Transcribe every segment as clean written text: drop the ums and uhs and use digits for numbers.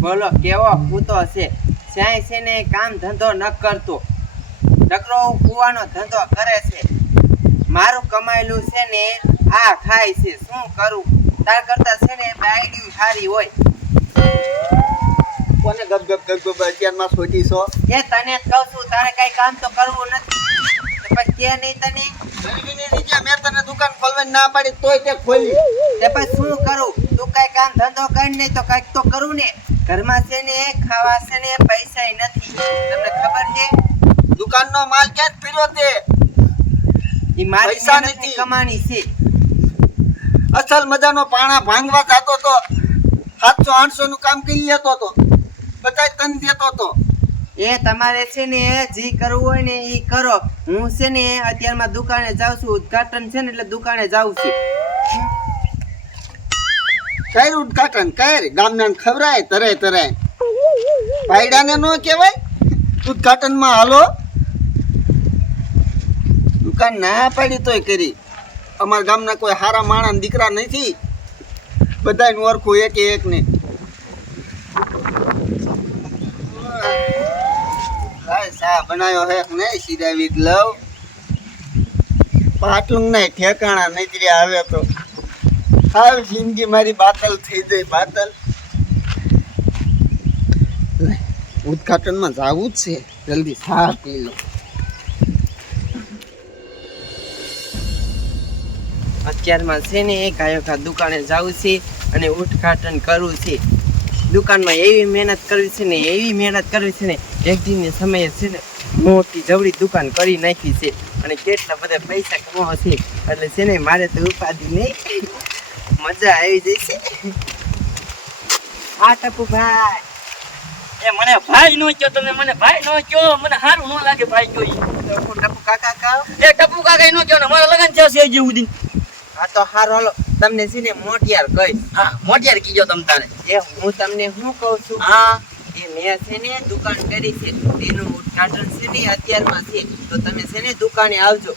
બોલો કેવો કૂતો છે સ્યાય છે ને કામ ધંધો ન કરતો નકરો કૂવાનો ધંધો કરે છે મારું કમાયેલું છે ને આ ખાય છે શું કરું તાર કરતા છે ને બાયડી સારી હોય કોને ગપ ગપ ગપ ગપ અત્યારમાં છોટી છો એ તને જ કહું છું તારે કઈ કામ તો કરવું નથી પછી કે નહીં તને ગરીબીની નીચે મેં તને દુકાન ખોલવાની ના પાડી તોય તે ખોલી તે પછી શું કરું તું કઈ કામ ધંધો કરી નહીં તો કઈક તો કરું ને ઘરમાં છે ને ખાવા છે ને પૈસા નથી તમને ખબર છે દુકાનનો માલ ક્યાં પીરો તે ઈ મારી પૈસા મહેનતની નથી. કમાણી છે અસલ મજાનો પાણા ભાંગવા જતો તો 700-800 નું કામ કરી લેતો તો બધાય તન દેતો તો એ તમારે છે ને જી કરવું હોય ને ઈ કરો હું છે ને અત્યારમાં દુકાને જાઉં છું ઉદ્ઘાટન છે ને એટલે દુકાને જાઉં છું કઈ ઉદ્ઘાટન કઈ ગામના ખવરાય તરાય તરાય ભાઈડાને નો કહેવાય ઉદ્ઘાટન માં હાલો દુકાન ના પાડી તોય કરી અમારા ગામના કોઈ હારા માણસ દીકરા નથી બધાય નું ઓળખું એક એક ને સા બનાવ્યો હે ને સિરાવી લવ પાટલું ના ઠેકાણા નથી આવે તો હાવ જિંદગી મારી બાતલ થઈ જાય બાતલ ઉદ્ઘાટનમાં જાવું જ છે જલ્દી ચા પી લો અત્યારમાં છે ને ગાયો દુકાને જાઉં છે અને ઉદ્ઘાટન કરવું છે દુકાનમાં એવી મહેનત કરવી છે ને એવી મહેનત કરવી છે ને એક દિનને સમયે છે ને મોટી જવડી દુકાન કરી નાખી છે અને કેટલા બધા પૈસા કમાવા છે એટલે છે ને મારે તો ઉપાધિ નહીં મજા આવી જશે આ ટપુ ભાઈ એ મને ભાઈ નો કયો તમે મને ભાઈ નો કયો મને સારું નો લાગે ભાઈ કયો ઈ. ટપુ કાકા કહો એ ટપુ કાકા નો કયો ને મારા લગન છે જે ઉદીન આ તો હારો હાલો તમને છે ને મોટિયાર કહીશ હા મોટિયાર કીજો તમ તારે એ હું તમને શું કહું છું હા એ મેં છે ને દુકાન કરી છે તેનું ઉદ્ઘાટન છે ને અત્યારમાં છે તો તમે છે ને દુકાને આવજો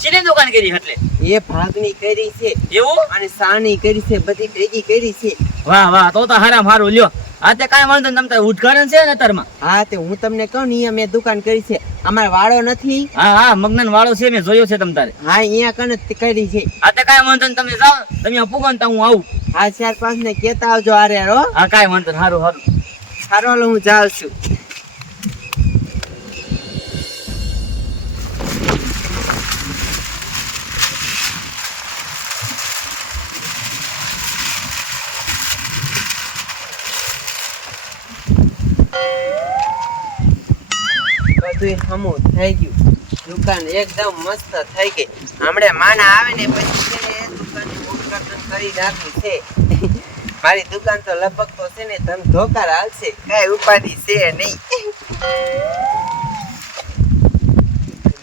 શીની દુકાન કરી એટલે એ ભાગની કરી છે એવું અને સાની કરી છે બધી ભેગી કરી છે વાહ વાહ તો હારામ હારું લ્યો આ તે કાંઈ વાંધો નહીં તમ તારે ઉદ્ઘાટન છે ને તારમાં હા તે હું તમને કહું ને અહીંયા મેં દુકાન કરી છે અમારે વાળો નથી હા હા મગનન વાળો છે મેં જોયો છે તમ તારે હા અહીંયા કને જ કરી છે આ તે કાંઈ વાંધો નહીં તમે જાઓ તમે પૂગો ને તો હું આવું આ 4-5 ને કેતા આવજો આરે હો હા કાંઈ વાંધો નહીં હારું હારું સારો હાલો હું જાઉં છું બધું હમું થઈ ગયું દુકાન એકદમ મસ્ત થઈ ગઈ હમણાં માના આવે ને પછી છે ને દુકાનનું ઉદ્ઘાટન કરી નાખ્યું છે મારી દુકાન તો લગભગ તો છે ને ધમ ધોકાર હાલશે કઈ ઉપાધિ છે નહીં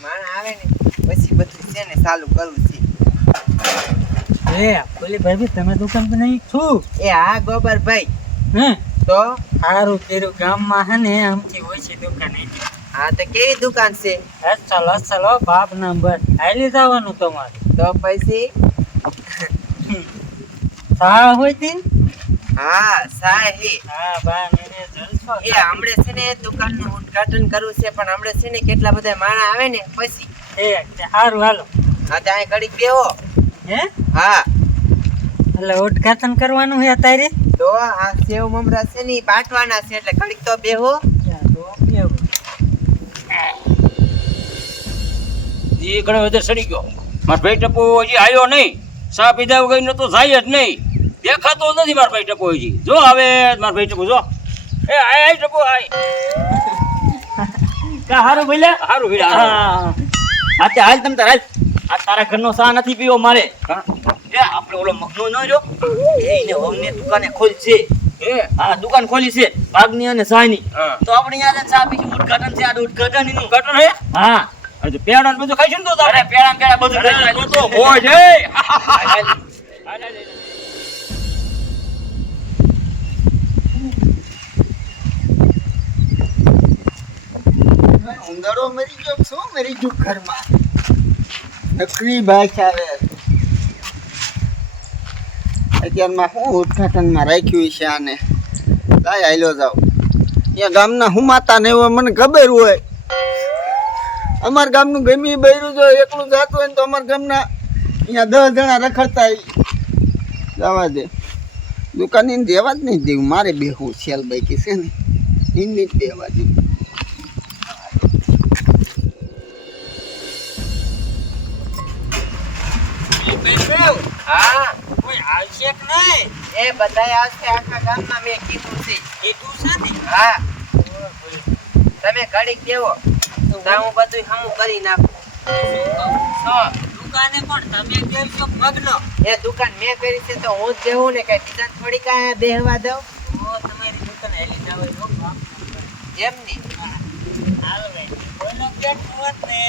માના આવે ને પછી બધું છે ને ચાલુ કરવું છે એ બોલી ભાઈ તમે દુકાન પર નહીં છું એ હા ગોબરભાઈ હે તો સારું તેરું ગામમાં હે ને આમથી હોય છે દુકાન હા તો કેવી દુકાન છે ચલો બાપ નંબર હાલી જવાનું તમારે તો પછી સા હોય તી હા સાહી હા બા મેરે જલસો એ હમણે છે ને દુકાનનું ઉદ્ઘાટન કરવું છે પણ હમણે છે ને કેટલા બધા માણા આવે ને પછી એ સારું હાલો હા ત્યાં ઘડીક બેહો હે હા એટલે ઉદ્ઘાટન કરવાનું છે તારે તો આ સેવ મમરા છે ને ઈ બાટવાના છે એટલે ઘડીક તો બેહો એ ઘણો બધો સડી ગયો મારો ભાઈ ટપુ હજી આવ્યો નહીં સા પીધા વગર તો જાય જ નહીં દેખાતો નથી મારો ભાઈ ટપુ હજી જો આવે મારો ભાઈ ટપુ જો એ આય ટપુ આય કા હારું ભઈલા હારું ભઈલા હા તે હાલ તમ તાર હાલ આ તારા ઘરનો સા નથી પીવો મારે એ આપણે ઓલો મગનો ન જો એને હોમને દુકાને ખોલશે હા દુકાન ખોલી છે ભાગની અને સાની તો આપણે અહીંયા સા પીશું ઉદ્ઘાટન છે આ ઉદ્ઘાટન એનું ઉદ્ઘાટન હે હા અરે પેડા ને બધું ખાઈશું ને તો અરે પેડા બધું ખાઈશું તો હોય છે ઉંદરો મરી ગયો શું મરી ગયું ઘરમાં નકરી બાઈક આવે અત્યારમાં શું ઉદ્ઘાટનમાં રાખ્યું છે આને લાય હાલ્યો જાવ અહીંયા ગામના હુમાતા ને હોય મને ખબર હોય અમાર ગામનું ગમે ઈ બૈરું જો એકલું જાતું હોય ને તો અમારા ગામના અહીંયા 10 જણા રખડતા જવા દે દુકાન એને દેવા જ નહીં દેવું મારે બેહવું સેલ બાઈકી છે ને એને જ દેવા દે હા કોઈ આવશે કે નહીં? એ બધાય આવશે આખા ગામમાં મેં કીધું છે કીધું છે ને? હા તમે ઘડીક દેવો તો હું બધું હમું કરી નાખું દુકાને કોણ તમે કેશો મગનો? એ દુકાન મેં કરી છે તો હું જ દેવું ને કઈ બીજા થોડી કાંઈ બેહવા દઉં તો તમારી દુકાન હેલી જાવ છો એમ નહીં હાલો ભાઈ કોઈનો પેટ હોત ને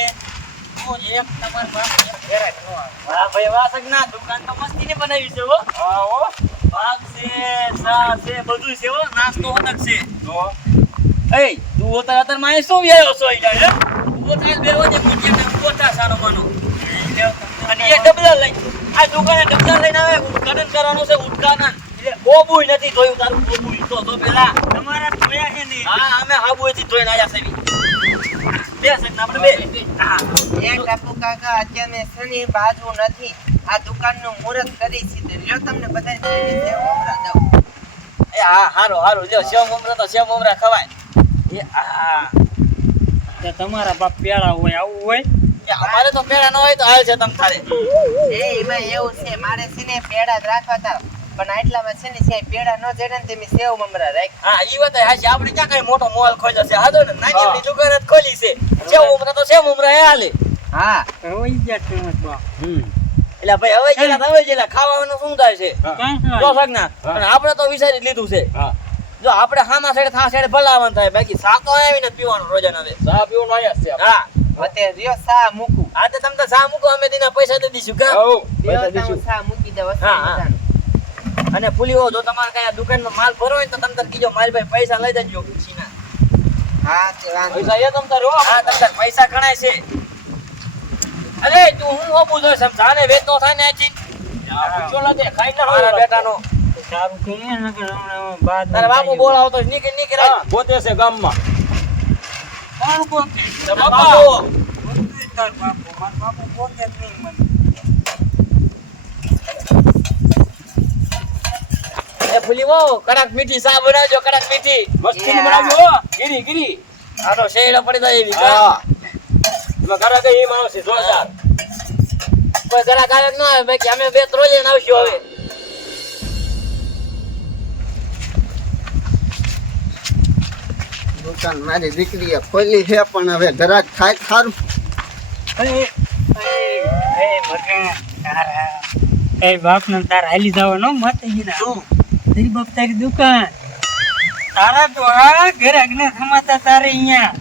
તો એક તમાર બાપ એક ઘરે ન આવે. વાહ ભાઈ વાહ સગના દુકાન તો મસ્તી ને બનાવી છે હો હા હો ભાગ છે સા છે બધું છે હો નાસ્તો હોતક છે તો એ તું હોતા હતા માં શું વ્યાયો છો ઈ જાય તું હોતા બેવો ને મુજે પોતા સારો માનો અને એ ડબલા લઈ આ દુકાને ડબલા લઈને આવે ઉદઘાટન કરવાનું છે ઉદઘાટન એટલે બોબુય નથી ધોયું તારું બોબુય તો પેલા તમારા જોયા છે ને? હા અમે હાબુએથી ધોઈને આયા છે બે સગના આપણે બે હા એ ટપુ કાકા અત્યારે શનિ બાજુ નથી આ દુકાનનું મુહૂર્ત કરી છે તો લ્યો તમને બધાય જઈને ઓમરા દઉં એ હા હારો હારો લ્યો સેવ મમરા તો સેવ મમરા ખવાય એ આ તો તમારા બાપ પેળા હોય આવું હોય? એ અમારે તો પેડા ન હોય તો હાલ છે તમ તારે એ એમાં એવું છે મારે છે ને પેડા જ રાખવા હતા પણ આટલામાં છે ને છે પેડા નો જડે ને તેમી સેવ મમરા રાખ હા ઈ વાત હાચી આપણે ક્યાં કઈ મોટો મોલ ખોલ્યો છે હાજો ને નાની એવડી દુકાન જ ખોલી છે સેવ મમરા તો સેવ મમરા એ હાલે હા હોય ગયા તમે બાપ. એટલે ભાઈ હવે જેલા ખાવાનું શું થાય છે કાંઈ જો હોય. સગના અને આપણે તો વિચારી જ લીધું છે જો આપણે હામા સાઈડ થા સાઈડ ભલાવન થાય બાકી સા તો આવીને જ પીવાનું રોજાના હવે સા પીવાનું આયા છે હા વતે રિયો સા મૂકું આ તો તમે તો સા મૂકો અમે દીના પૈસા દઈ દઈશું કા રિયો તમે સા મૂકી દો હા, હા. અને પુલીઓ જો તમારે કઈ દુકાનમાં માલ ભરો હોય તો તમે તાર કીજો મારી ભાઈ પૈસા લઈ જજો ખુશીના હા તે વાંધો પૈસા એ તમ તાર હા તમ તાર પૈસા ગણાય છે અરે તું હું હોબું જોઈ સમજાને વેચતો થાય ને આજી પૂછો લા દે ખાઈ ના મારા બેટાનો સારું કરીએ ને કે હમણાં બાદ તારા બાપુ બોલાવો તો નીકળ પોતે છે ગામમાં કોણ પોતે? બાપુ પોતે તાર બાપુ મારા બાપુ પોતે જ નહીં મને. એ પુલીઓ કડક મીઠી સા બનાવજો કડક મીઠી મસ્તી બનાવજો હો. ગીરી ગીરી આ તો શેડો પડી જાય એવી હા એમાં ઘરે તો એ માણસ છે જોરદાર કોઈ જરા ગાયક ન આવે બાકી અમે બે ત્રણ જણ આવશું હવે દુકાન મારી દીકરીએ ખોલી છે પણ હવે ઘરાક થાય ખારું એ બાપ ને તાર હાલી જવાનો મત શું તારી બાપ તારી દુકાન તારા તો આ ઘરે અગ્ને થમાતા તારે અહીંયા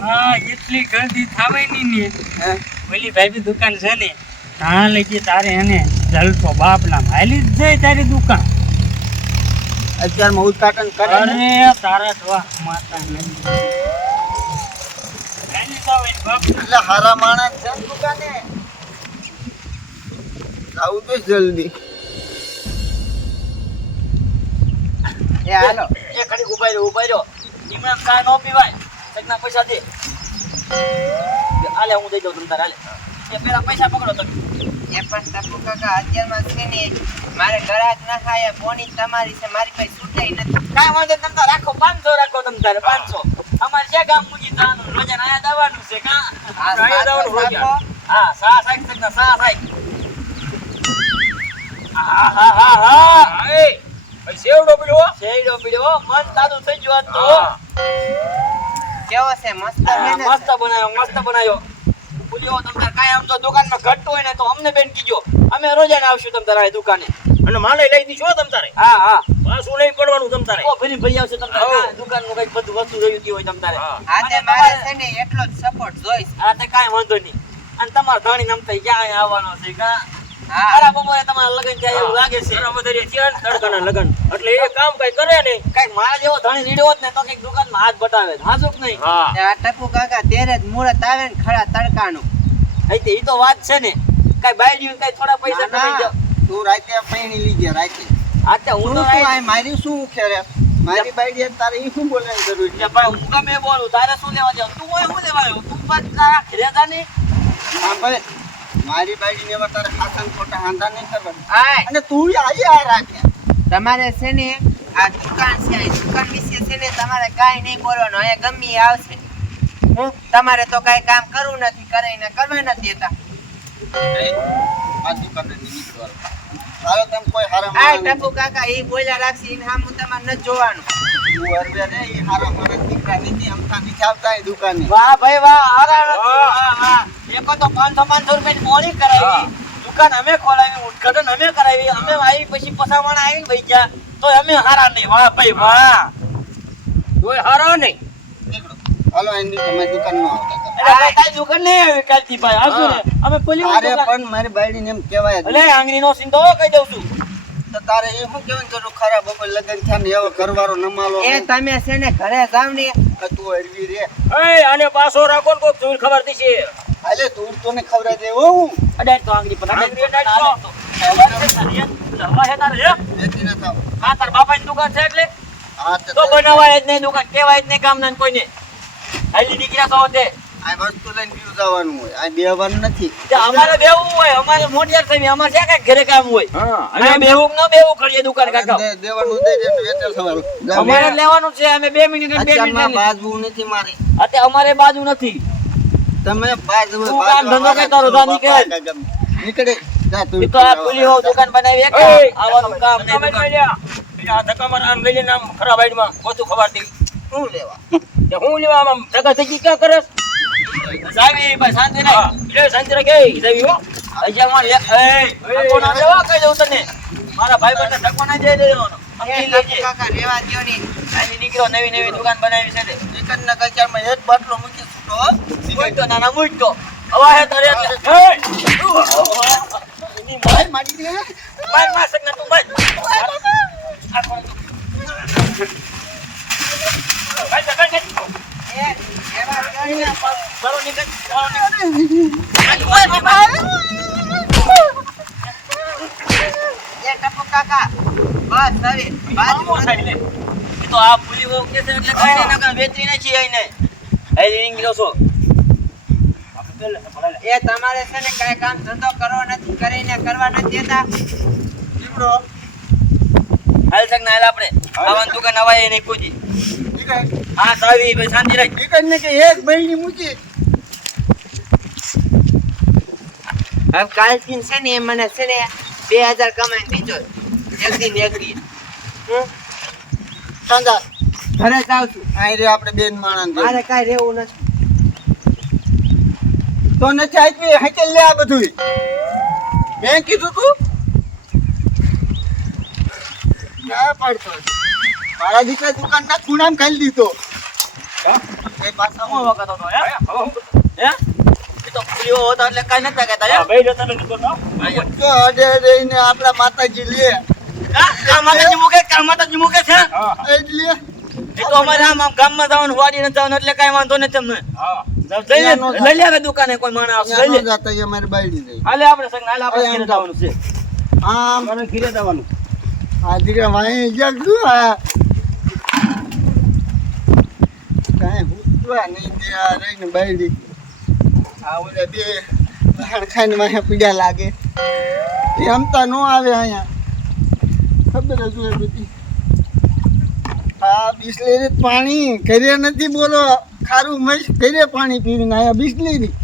હા એટલી ગંદી થાવે નહીં ને હે ઓલી ભાઈ દુકાન છે ને હા લઈ તારે એને જલતો બાપ નામ હાલી જ જાય તારી દુકાન અત્યારમાં ઉદઘાટન કરે ને અરે તારા તો માતા નહીં હાલી જાવ એ બાપ એટલે હારા માણસ છે ને દુકાને આવું તો જલ્દી એ હાલો એ ઘડી ઉભા રહ્યો ઇમરાન ખાન નો પીવાય સગના પૈસા દે આલે હું દઈ દઉં તમ તારે આલે એ પેલા પૈસા પકડો તમે એ પણ ટપુ કાકા અત્યારમાં છે ને મારે ગરાક ના ખાય પોની તમારી છે મારી પાસે છૂટાઈ નથી કાઈ વાંધો તમ તારે રાખો 500 રાખો તમ તારે 500 અમારે જે ગામ મુજી જવાનું રોજાના આયા દવાનું છે કા હા, આયા દવાનું સાચો, રોજા સાચો. હા સા સાઈક સગના સા સાઈક હા હા હા હા એ ભાઈ સેવડો પીડો શેડો પીડ્યો મન તાદું થઈ ગયું આજ તો કેવો છે મસ્ત છે ને મસ્ત બનાવ્યો પૂછ્યો તમ તારે કાઈ આમ તો દુકાનમાં ઘટતું હોય ને તો અમને બેન કીજો અમે રોજાને આવશું તમ તારે આ દુકાને અને માલે લઈ દીધો તમ તારે હા હા પાછું નહીં પડવાનું તમ તારે ઓ ફરી ભાઈ આવશે તમ તારે દુકાનનું કઈક બધું વસ્તુ જોયું હોય તમ તારે હા તે મારે છે ને એટલો જ સપોર્ટ જોઈશ હા તે કાઈ વાંધો નહીં અને તમાર ધણી નમ થઈ ક્યાં આવવાનો છે કા હા અરે બપોરે તમારા લગન થાય એવું લાગે છે વધારે થયા ને તડકાના લગન એટલે એ કામ કઈ કરે ને કઈક મારા જેવો ધણી રીડ્યો હોત ને તો કઈક દુકાનમાં હાથ બતાવે હાજુક નહીં હા આ ટપુ કાકા તેરે જ મુહૂર્ત આવે ને ખરા તડકાનું అయితే ઈ તો વાત છે ને કઈ બાયડી કઈ થોડા પૈસા ના, કમાઈ ના. જાવ તું રાતે પૈણી લીજે રાતે આ તે હું તું તો શું આ મારી શું ખેરે મારી બાઈડી તારે ઈ શું બોલવાની જરૂર છે? એટલે ભાઈ હું ગમે બોલું તારે શું લેવા જાવ તું હોય હું લેવા આવ્યો તું બસ તારા ઘરે જા ને હા ભાઈ, મારી બાઈડીને એવા તારે ખાસા ખોટા હાંધા નહીં કરવાના. આય અને તું આઈ આ રાખ્યા. તમારે છે ને આ દુકાન છે આ દુકાન વિશે છે ને તમારે કાંઈ નહીં બોલવાનું અહીંયા ગમે ઈ આવશે તમારે તો કાંઈ કામ કરવું નથી કરાઈને કરવા નથી દેતા એ, આ દુકાને નહીં નીકળવાનું. હાલો તમે કોઈ હારા આ માણસ ટપુ કાકા ઈ બોલ્યા રાખશે ઈને સામું તમારે નથી જોવાનું તું અરબે રે, ઈ હારા માણસ દીકરા નથી અમથા નથી આવતા એ દુકાને. વાહ ભાઈ વાહ હારા એકો તો 500 રૂપિયાની મોડી કરાવી દુકાન અમે ખોલાવી ઉદ્ઘાટન અમે કરાવી અમે આવી પછી પસાવાણા આવીને વઈ ગયા તો અમે હારા નહીં વાહ ભાઈ વાહ તોય હારા નહીં નીકળો. હાલો એની તમે દુકાનમાં આવતા કરો. એટલે ભાઈ તારી દુકાન નહીં આવી કાલથી ભાઈ આવજો ને અમે પેલી તારે દુકાન પણ મારી બાઈડીને એમ કહેવાય જ. અલે આંગળીનો સીધો કહી દઉં છું તો તારે એ શું કહેવાનું જરૂર ખરા બપોર લગન થયા ને એવો ઘરવાળો નમાલો એ તમે છે ને ઘરે જાવ ને તું અરવી રે. એ આને પાછો રાખો ને કોક જોઈને ખબર થશે હાલે તું તો ને ખવડાવી દે હો હું. અડાય તો આંગળી પર આંગળી અડાડતો. હવા છે તારે હે? બેસી ન થાવ. હા તાર બાપાની દુકાન છે એટલે હા તો બનાવાય જ નહીં દુકાન કેવાય જ નહીં કામ ના કોઈને હાલી દીકરા તો તે આ વસ્તુ લઈને પીવું જવાનું હોય આ બેવાનું નથી. અમારે બેવું હોય અમારે મોટિયાર થઈ અમારે ક્યાં કઈ ઘરે કામ હોય હા અમે બેવું ન બેવું કરીએ દુકાન કાકા દેવાનું દે દે વેચાર સવાલ. અમારે લેવાનું છે અમે 2 મિનિટ 2 અત્યારમાં મિનિટ બાજવું નથી મારી. અત્યારે અમારે બાજુ નથી તમે બાજુ તું કામ ધંધો કઈ તારો જા નીકળે. નીકળે જા તું. એ તો આ પુલી હો દુકાન બનાવી એક આવવાનું કામ નહીં તમે દુકાન. લઈ લ્યા. એટલે આ ધક્કા મારે આમ લઈ લઈને આમ ખરાબ હાઈડમાં ગોતું ખબર થઈ શું લેવા? કે હું લેવા આમ ધક્કા થઈ ક્યાં કરે સાવી ભાઈ શાંતિ હા નહીં એટલે શાંતિ રાખે જવી હો હજી અમારે ધક્કો ના દેવા કહી દઉં તને મારા ભાઈ બંને ધક્કો ના દઈ દેવાનો એ સમજી ટપુ લેજે કાકા રેવા દ્યો ને અહીં નીકળો નવી નવી દુકાન બનાવી છે તે ચિકનના કચારમાં એક બાટલો મૂકી છૂટો હો. મૂકતો નાના મૂકતો હવા હે તારે એટલે એની માય મારી દે. માર માર સક ના તું ભાઈ એ રેવા દ્યો ને બરો નીકળ એ ટપુ કાકા બસ હવે બાજુ એ તો આ પુલી વો કે છે એટલે કાઈ ના કામ વેચી નાખી આઈને અહીં નીકળો છો એ તમારે છે ને કાંઈ કામ ધંધો કરવો નથી કરીને કરવા નથી દેતા નીકળો. હાલ સક ના હાલ આપણે આવન દુકાન આવાય નહીં કોઈ નીકળ. હા સાવી ભાઈ શાંતિ રાખ નીકળને કે એક બૈરી મૂકી. હવે કાલથી છે ને એ મને છે ને 2000 કમાઈને દીધો એક દિન એક દી સાંજા ઘરે જાઉં છું આઈ રે આપણે બેન માણસ મારે કાંઈ રહેવું નથી તો નથી આપી હાકેલ લે આ બધું મેં કીધું તું ના પાડતો મારા દીકરા દુકાન ના ખૂણામાં ખાલી દીધો એ પાછામાં હું વખત હતો હે એ તો પુલી વો હતો એટલે કાઈ નતા કહેતા હે ભાઈ જતા નથી કરતા તો અડે અડે આપણા માતાજી લે કા માતાજી મુકે છે હા એટલે એ તો અમારે આમ ગામમાં જવાનું વાડી ને જવાનું એટલે કાઈ વાંધો નથી તમને હા લઈ લે દુકાને કોઈ માણસ આવશે લઈ લે જાતા એ મારી બાયડી જાય હાલે આપણે સંગ હાલે આપણે ઘરે જવાનું છે આમ મને ઘીરે જવાનું આ દીકરા વાંહી ગયા શું આ કાંઈ હુતવા નહીં દે આ રહીને બાયડી આ ઓલે બે લહણ ખાઈને વાંહે પીડા લાગે એ હમતા ન આવે અહીંયા ખબર જ હોય બધી આ બિસ્લેરી પાણી ઘરે નથી બોલો ખારું મસ્ત ઘરે પાણી પીવીને અહીંયા બિસ્લેરી